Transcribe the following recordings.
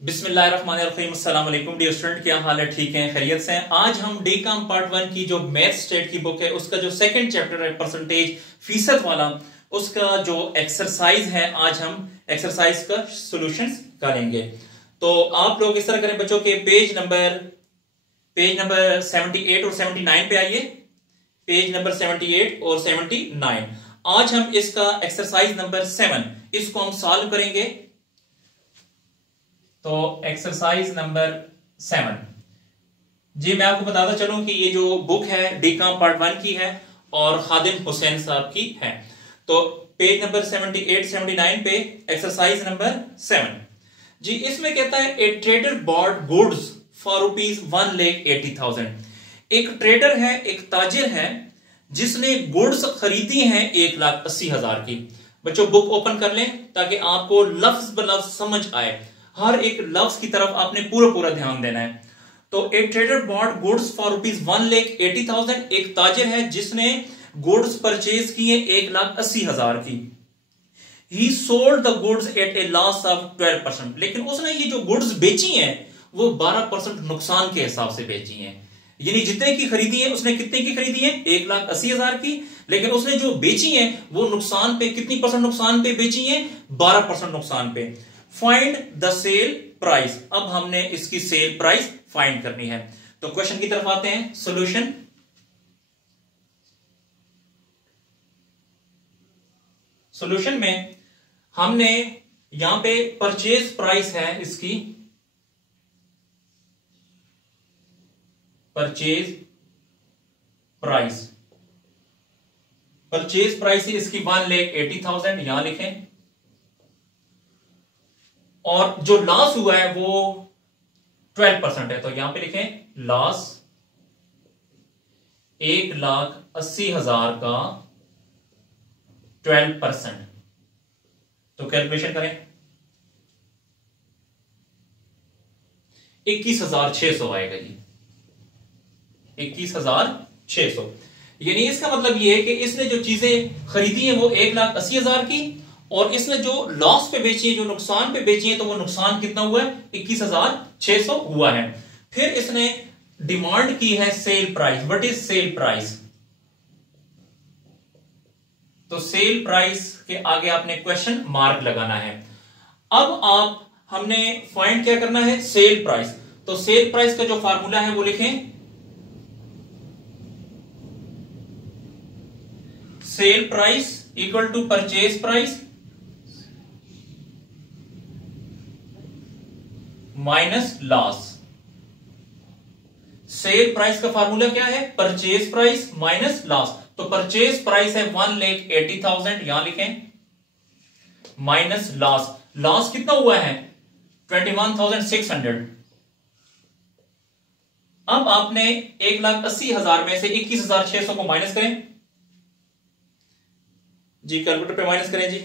बिस्मिल्लाहिर्रहमानिर्रहीम, अस्सलाम वालेकुम डियर स्टूडेंट, क्या हाल है? ठीक है, खैरियत से हैं। आज हम डीकॉम पार्ट 1 की जो मैथ स्टेट की बुक है उसका जो सेकंड चैप्टर है परसेंटेज फीसद वाला, उसका जो एक्सरसाइज है आज हम एक्सरसाइज का सॉल्यूशंस करेंगे। तो आप लोग इस तरह करें बच्चों के पेज नंबर 78 और 79 पे आइए। पेज नंबर 78 और 79 आज हम इसका एक्सरसाइज नंबर 7 इसको हम सॉल्व करेंगे। तो एक्सरसाइज नंबर 7 जी, मैं आपको बताता चलूं कि ये जो बुक है डीकॉम पार्ट 1 की है और खादिम हुसैन साहब की है। तो पेज नंबर 78 79 पे एक्सरसाइज नंबर 7 जी, इसमें कहता है ए ट्रेडर बॉट गुड्स फॉर ₹1,80,000। एक ट्रेडर है, एक ताजिर है जिसने गुड्स खरीदी हैं 1,80,000 की। बच्चों बुक ओपन कर लें ताकि आपको लफ्ज ब लफ्ज समझ आए। हर एक लफ्ज की तरफ आपने पूरा ध्यान देना है। तो ए ट्रेडर बॉट गुड्स फॉर ₹1,80,000। एक ताजिर है जिसने गुड्स परचेज किए 1,80,000 की। ही sold the goods at A loss of 12%। लेकिन उसने ये जो गुड्स बेची हैं वो 12% नुकसान के हिसाब से बेची हैं। यानी जितने की खरीदी है उसने कितने की खरीदी है? 1,80,000 की। लेकिन उसने जो बेची है वो नुकसान पे कितनी परसेंट नुकसान पे बेची है? 12% नुकसान पे। Find the sale price. अब हमने इसकी सेल प्राइस फाइंड करनी है। तो क्वेश्चन की तरफ आते हैं। सॉल्यूशन में हमने यहां पे परचेज प्राइस है इसकी, परचेज प्राइस है इसकी 1,80,000 यहां लिखें। और जो लॉस हुआ है वो 12% है, तो यहां पे लिखें लॉस 1,80,000 का 12%। तो कैलकुलेशन करें, 21,600 आएगा जी, 21,600। यानी इसका मतलब ये है कि इसने जो चीजें खरीदी हैं वो 1,80,000 की, और इसने जो लॉस पे बेची है, जो नुकसान पे बेची है, तो वो नुकसान कितना हुआ है? 21,600 हुआ है। फिर इसने डिमांड की है sell price. What is cell price? तो सेल प्राइस के आगे आपने क्वेश्चन मार्क लगाना है। अब हमने फाइंड क्या करना है? Sell price. तो सेल प्राइस का जो फार्मूला है वो लिखें, sell price equal to purchase price minus loss. Sell price का फार्मूला क्या है? Purchase price minus loss. तो परचेज प्राइस है 1,80,000 यहां लिखें, माइनस लॉस। लॉस कितना हुआ है? 21,600। अब आपने 1,80,000 में से 21,600 को माइनस करें जी, कैलकुलेटर पे माइनस करें जी।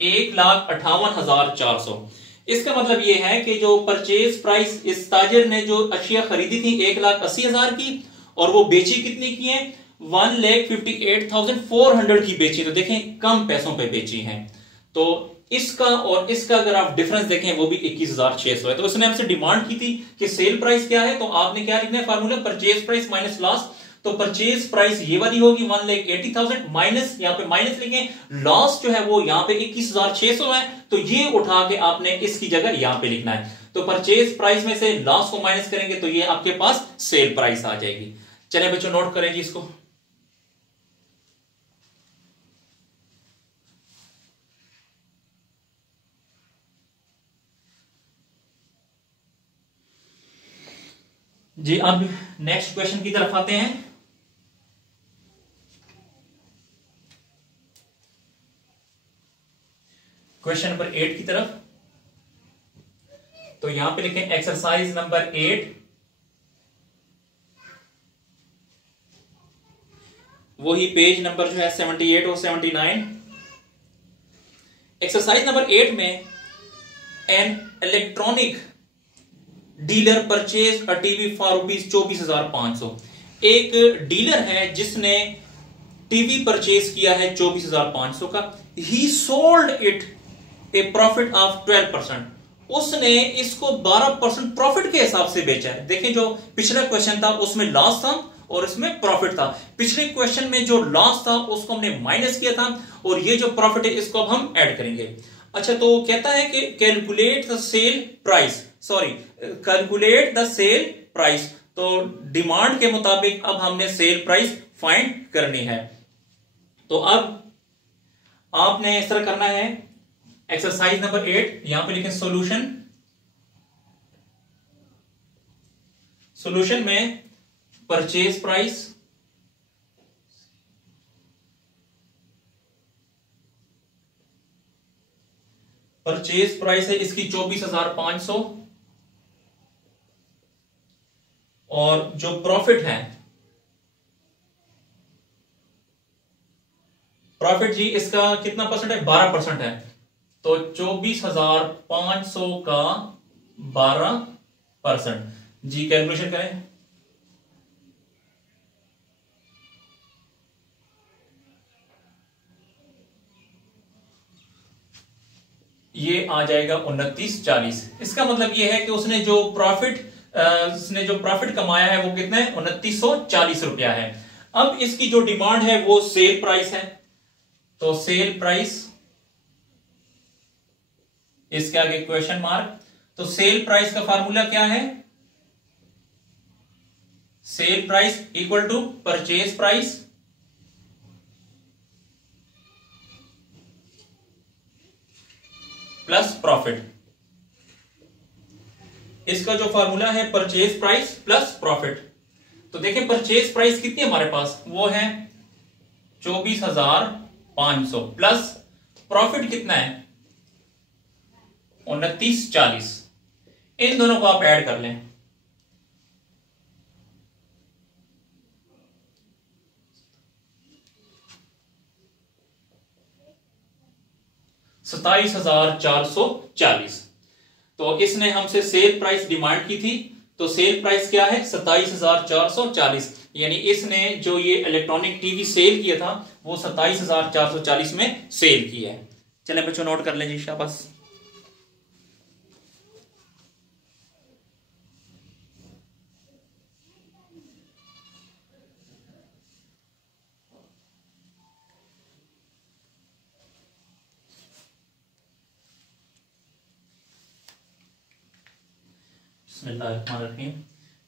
₹1,58,400। इसका मतलब यह है कि जो परचेज प्राइस इस ताजिर ने जो अशिया खरीदी थी 1,80,000 की, और वो बेची कितनी की है? 1,58,400 की बेची। तो देखें कम पैसों पे बेची है। तो इसका और इसका अगर आप डिफरेंस देखें वो भी 21,600 है। तो उसने हमसे डिमांड की थी कि सेल प्राइस क्या है, तो आपने क्या लिखना है formula? Purchase price minus loss. तो परचेज प्राइस ये वाली होगी 1,80,000 माइनस, यहां पे माइनस लिखें, लॉस जो है वो यहां पे 21,600 है, तो ये उठा के आपने इसकी जगह यहां पे लिखना है। तो परचेज प्राइस में से लॉस को माइनस करेंगे तो ये आपके पास सेल प्राइस आ जाएगी। चलिए बच्चों नोट करें जी इसको। जी, अब नेक्स्ट क्वेश्चन की तरफ आते हैं। क्वेश्चन नंबर 8 की तरफ। तो यहां पे लिखें एक्सरसाइज नंबर 8। वही पेज नंबर जो है 78 और 79। एक्सरसाइज नंबर 8 में an electronic dealer purchase a TV for ₹24,500। एक डीलर है जिसने टीवी परचेज किया है 24,500 का, ही sold it A profit of 12%, उसने इसको 12% प्रॉफिट के हिसाब से बेचा है। देखिए जो पिछला क्वेश्चन था उसमें लॉस था और इसमें प्रॉफिट था। पिछले क्वेश्चन में जो लॉस था उसको हमने माइनस किया था और ये जो प्रॉफिट है इसको अब हम ऐड करेंगे। अच्छा, तो कहता है कि calculate the sale price, calculate the cell price. तो डिमांड के मुताबिक अब हमने सेल प्राइस फाइंड करनी है। तो अब आपने इस तरह करना है, एक्सरसाइज नंबर 8 यहां पे लिखें सॉल्यूशन। सॉल्यूशन में परचेज प्राइस, परचेज प्राइस है इसकी 24,500 और जो प्रॉफिट है, प्रॉफिट जी इसका कितना परसेंट है, 12% है। तो 24,500 का 12% जी, कैलकुलेशन करें। ये आ जाएगा 2940। इसका मतलब ये है कि उसने जो प्रॉफिट कमाया है वो कितना है, 2940 रुपया है। अब इसकी जो डिमांड है वो सेल प्राइस है, तो सेल प्राइस, इसके आगे क्वेश्चन मार्क। तो सेल प्राइस का फार्मूला क्या है, sell price equal to purchase price plus profit. इसका जो फार्मूला है परचेज प्राइस प्लस प्रॉफिट। तो देखें परचेज प्राइस कितनी हमारे पास, वो है 24,500 प्लस प्रॉफिट कितना है 2940। इन दोनों को आप ऐड कर लें, $27,440। तो इसने हमसे सेल प्राइस डिमांड की थी, तो सेल प्राइस क्या है 27,440, यानी इसने जो ये इलेक्ट्रॉनिक टीवी सेल किया था वो 27,440 में सेल किया है। चलें बच्चों नोट कर लें जी, शाबाश। बिस्मिल्लाहिर्रहमानिर्रहीम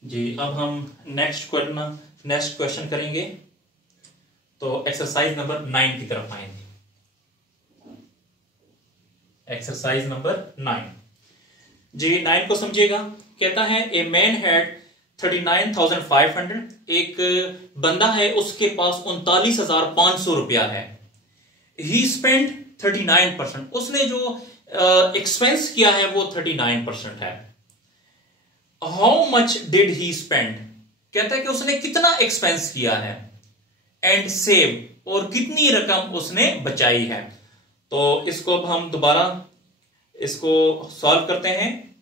जी। अब हम नेक्स्ट क्वेश्चन करेंगे। तो एक्सरसाइज नंबर 9 की तरफ आएंगे। एक्सरसाइज नंबर 9 जी, 9 को समझिएगा। कहता है ए मैन हैड 39,500, एक बंदा है उसके पास 39,500 रुपया है। ही स्पेंड 39%, उसने जो एक्सपेंस किया है वो 39% है। How much did he spend, कहता है कि उसने कितना एक्सपेंस किया है। एंड सेव, और कितनी रकम उसने बचाई है। तो इसको अब हम दोबारा इसको सॉल्व करते हैं।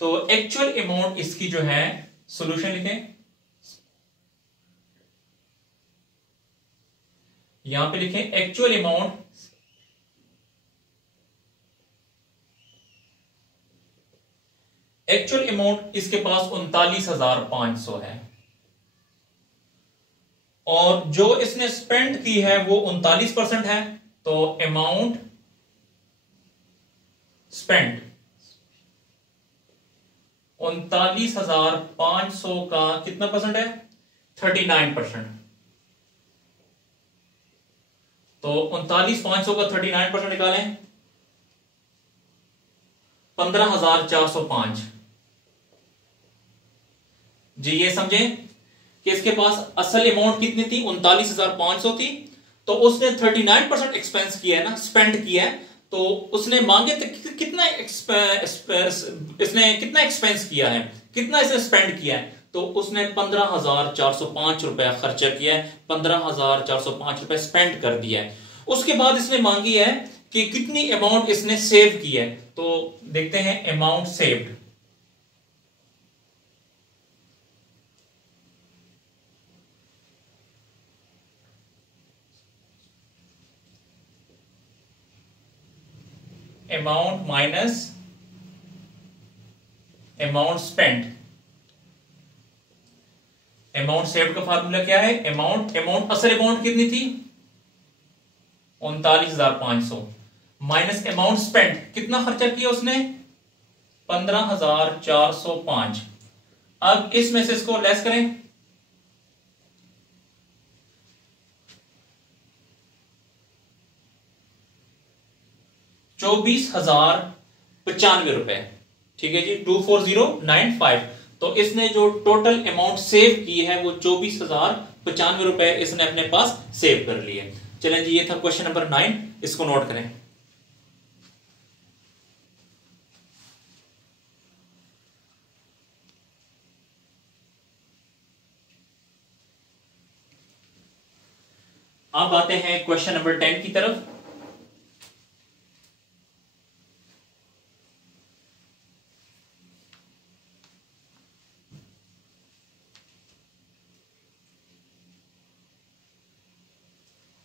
तो एक्चुअल अमाउंट इसकी जो है, सॉल्यूशन लिखें, यहां पे लिखें एक्चुअल अमाउंट, एक्चुअल अमाउंट इसके पास 39,500 है और जो इसने स्पेंड की है वो 39% है। तो अमाउंट स्पेंड 39,500 का कितना परसेंट है, 39%। तो 39,500 का 39% निकालें, 15,405 जी। ये समझे कि इसके पास असल अमाउंट कितनी थी, 39,500 थी। तो उसने 39% एक्सपेंस किया है ना, स्पेंड किया है। तो उसने मांगे थे कितना इसने कितना एक्सपेंस किया है, कितना इसने स्पेंड किया है। तो उसने 15,405 रुपया खर्चा किया है, 15,405 रुपया स्पेंड कर दिया है। उसके बाद इसने मांगी है कि कितनी अमाउंट इसने सेव की है। तो देखते हैं amount saved, amount minus amount spent. Amount saved का फार्मूला क्या है? अमाउंट असल अमाउंट कितनी थी? 39,500 माइनस अमाउंट स्पेंट, कितना खर्चा किया उसने? 15,405। अब इसमें से इसको लेस करें, 24,095 रुपए। ठीक है जी, 24095। तो इसने जो टोटल अमाउंट सेव की है वो 24,095 रुपए इसने अपने पास सेव कर लिए। चलें जी, ये था क्वेश्चन नंबर 9, इसको नोट करें। अब आते हैं क्वेश्चन नंबर 10 की तरफ।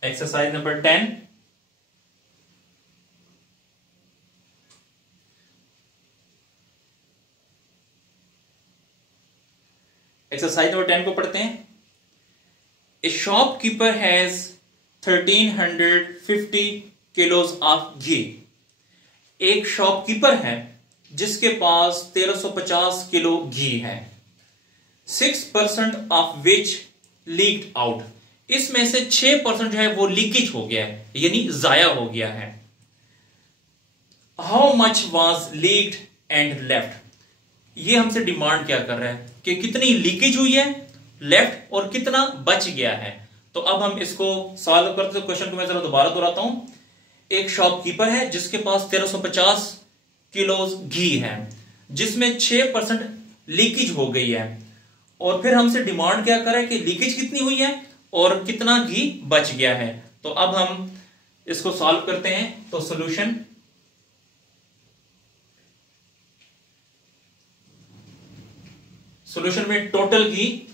Exercise number 10। एक्सरसाइज नंबर 10 को पढ़ते हैं। A shopkeeper has 1350 kilos of ghee. एक शॉपकीपर है जिसके पास 1350 किलो घी है। 6% ऑफ विच लीक्ड आउट। इसमें से 6% जो है वो लीकेज हो गया है, यानी जाया हो गया है। How much was leaked and left. ये हमसे डिमांड क्या कर रहा है कि कितनी लीकेज हुई है लेफ्ट और कितना बच गया है। तो अब हम इसको सॉल्व करते हैं। क्वेश्चन को मैं जरा दोबारा दोहराता हूं। एक शॉपकीपर है जिसके पास 1350 किलो घी है, जिसमें 6% लीकेज हो गई है, और फिर हमसे डिमांड क्या कर रहा है कि लीकेज कितनी हुई है और कितना घी बच गया है। तो अब हम इसको सॉल्व करते हैं। तो सॉल्यूशन, सॉल्यूशन में टोटल घी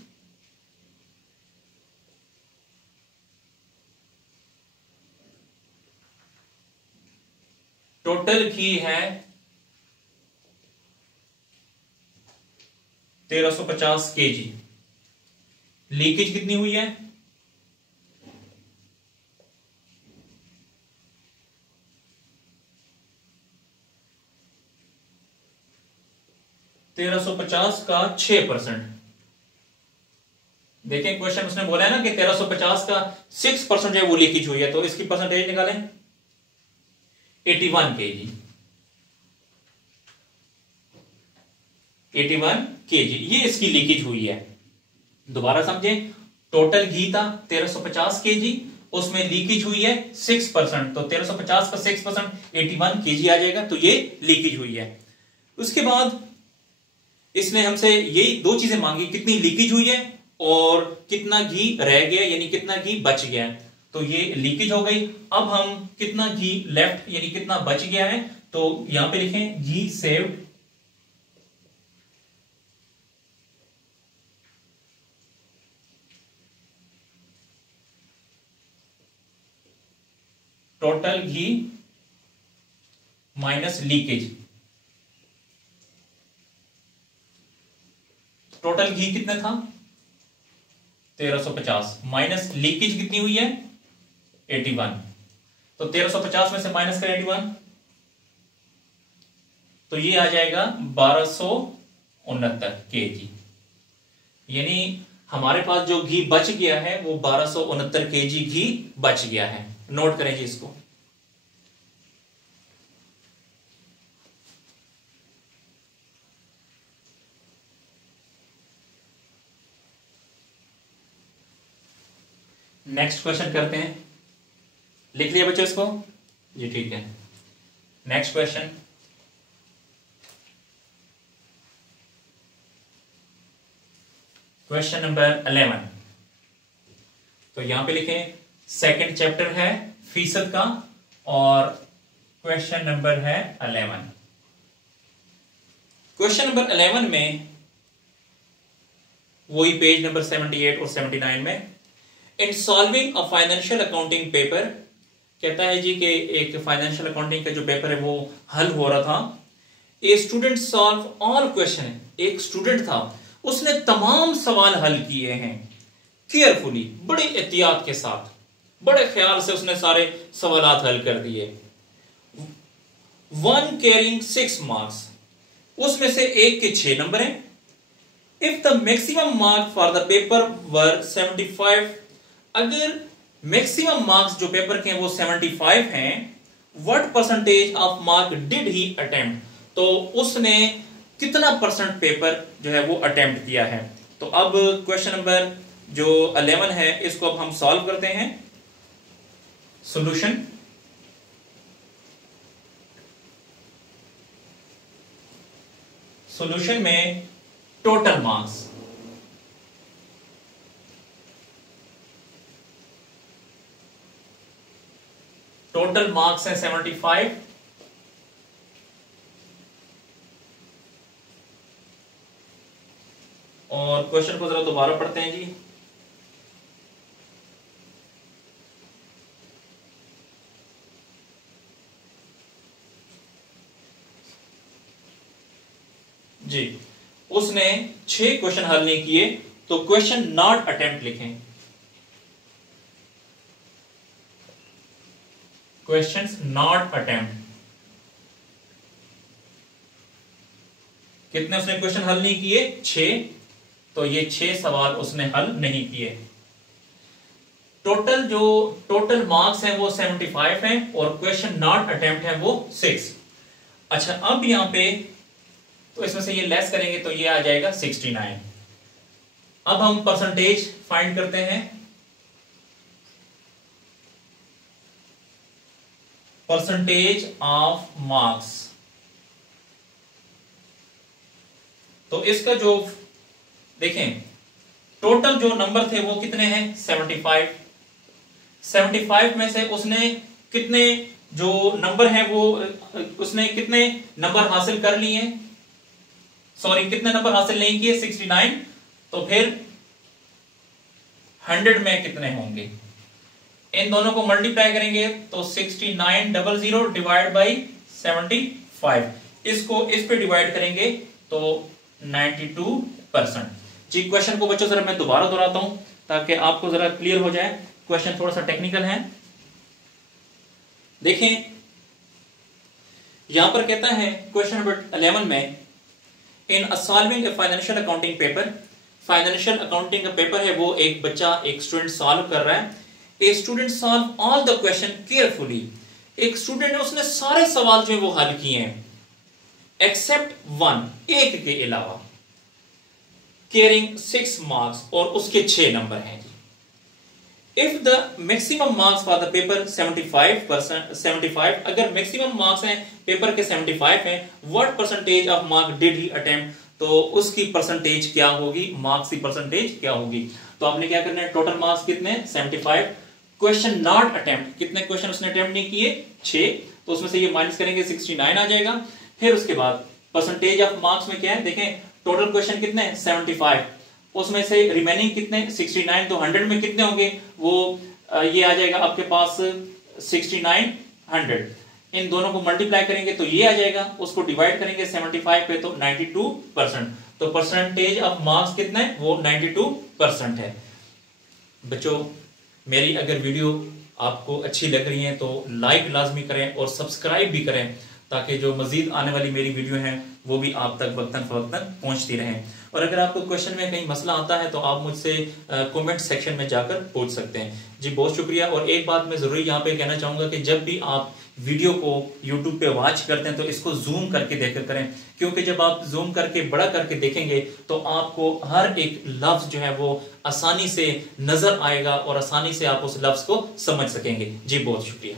है 1350 kg। लीकेज कितनी हुई है? 1350 का 6%। देखें क्वेश्चन उसने बोला है ना कि 1350 का 6% जो है वो लीकेज हुई है, तो इसकी परसेंटेज निकालें। 81 kg। 81 kg ये इसकी लीकेज हुई है। दोबारा समझें, टोटल घी था 1350 kg, उसमें लीकेज हुई है 6%, तो 1350 का 6% 81 kg आ जाएगा, तो ये लीकेज हुई है। उसके बाद इसने हमसे यही दो चीजें मांगी, कितनी लीकेज हुई है और कितना घी रह गया, यानी कितना घी बच गया है। तो ये लीकेज हो गई। अब हम कितना घी लेफ्ट यानी कितना बच गया है, तो यहां पे लिखें घी सेव्ड टोटल घी माइनस लीकेज। टोटल घी कितना था? 1350 माइनस लीकेज कितनी हुई है? 81। तो 1350 में से माइनस करें 81, तो ये आ जाएगा 1269 kg। यानी हमारे पास जो घी बच गया है वो 1269 kg घी बच गया है। नोट करें जी इसको। नेक्स्ट क्वेश्चन करते हैं। लिख लिया बच्चों इसको जी? ठीक है। Next question, question number 11। तो यहां पे लिखें सेकंड चैप्टर है फीसद का और क्वेश्चन नंबर है 11। क्वेश्चन नंबर 11 में वही पेज नंबर 78 और 79 में, in solving a financial accounting paper कहता है जी कि एक फाइनेंशियल अकाउंटिंग का जो पेपर है वो हल हो रहा था। A student solve all question, एक स्टूडेंट था उसने तमाम सवाल हल किए हैं केयरफुली, बड़े एहतियात के साथ, बड़े ख्याल से उसने सारे सवाल हल कर दिए। वन कैरिंग 6 मार्क्स, उसमें से एक के 6 नंबर हैं। If the maximum mark for the paper were 75, अगर मैक्सिमम मार्क्स जो पेपर के हैं वो 75 हैं, what percentage of mark did he attempt, तो उसने कितना परसेंट पेपर जो है वो अटेम्प्ट किया है। तो अब क्वेश्चन नंबर जो 11 है इसको अब हम सॉल्व करते हैं। सॉल्यूशन, सॉल्यूशन में टोटल मार्क्स, टोटल मार्क्स है 75, और क्वेश्चन को जरा दोबारा पढ़ते हैं जी। जी उसने 6 क्वेश्चन हल नहीं किए, तो क्वेश्चन नॉट अटेम्प्ट लिखें। क्वेश्चंस नॉट अटेम्प्ट, कितने उसने क्वेश्चन हल नहीं किए? 6, तो ये 6 सवाल उसने हल नहीं किए। टोटल जो टोटल मार्क्स हैं वो 75 हैं और क्वेश्चन नॉट अटेम्प्ट है वो 6। अच्छा अब यहां पे तो इसमें से ये लेस करेंगे तो ये आ जाएगा 69। अब हम परसेंटेज फाइंड करते हैं। परसेंटेज ऑफ मार्क्स, तो इसका जो देखें टोटल जो नंबर थे वो कितने हैं? 75। 75 में से उसने कितने जो नंबर है वो उसने कितने नंबर हासिल कर लिए? सॉरी कितने नंबर हासिल नहीं किए? 69। तो फिर 100 में कितने होंगे? इन दोनों को मल्टीप्लाई करेंगे तो 6900 डिवाइड बाई 75, इसको इस पे डिवाइड करेंगे तो 92%। जी क्वेश्चन को बच्चों जरा मैं दोबारा दोहराता हूं ताकि आपको जरा क्लियर हो जाए। क्वेश्चन थोड़ा सा टेक्निकल है, देखें यहां पर कहता है क्वेश्चन नंबर 11 में, in solving a financial accounting paper, financial accounting का पेपर है वो एक बच्चा एक स्टूडेंट सॉल्व कर रहा है। A student solve all the question carefully, एक स्टूडेंट है उसने सारे सवाल जो है वो हल किए हैं एक्सेप्ट वन, एक के अलावा, कैरिंग 6 मार्क्स, और उसके 6 नंबर हैं। If the maximum marks for the paper 75%, अगर मैक्सिमम मार्क्स हैं पेपर के 75 हैं, what percentage of mark did he attempt, तो उसकी परसेंटेज क्या होगी, मार्क्स की परसेंटेज क्या होगी। तो आपने क्या करना है, टोटल मार्क्स कितने? 75। क्वेश्चन नॉट अटेम्प्ट, कितने क्वेश्चन उसने अटेम्प्ट नहीं किए? 6, तो उसमें से ये माइनस करेंगे 69 आ जाएगा। फिर उसके बाद परसेंटेज ऑफ मार्क्स में क्या है, देखें टोटल क्वेश्चन कितने? 75, उसमें से रिमेनिंग कितने? 69, तो 100 में कितने होंगे? वो ये आ जाएगा आपके पास 69 100, इन दोनों को मल्टीप्लाई करेंगे तो ये आ जाएगा, उसको डिवाइड करेंगे 75 पे तो 92%। तो परसेंटेज ऑफ मार्क्स कितना है? वो 92% है। बच्चों मेरी अगर वीडियो आपको अच्छी लग रही है तो लाइक लाजमी करें और सब्सक्राइब भी करें ताकि जो मजीद आने वाली मेरी वीडियो हैं वो भी आप तक वक्तन फवक्तन पहुंचती रहें। और अगर आपको क्वेश्चन में कहीं मसला आता है तो आप मुझसे कमेंट सेक्शन में जाकर पूछ सकते हैं। जी बहुत शुक्रिया। और एक बात मैं ज़रूरी यहाँ पे कहना चाहूँगा कि जब भी आप वीडियो को यूट्यूब पे वॉच करते हैं तो इसको जूम करके देखकर करें, क्योंकि जब आप जूम करके बड़ा करके देखेंगे तो आपको हर एक लफ्ज़ जो है वो आसानी से नज़र आएगा और आसानी से आप उस लफ्ज़ को समझ सकेंगे। जी बहुत शुक्रिया।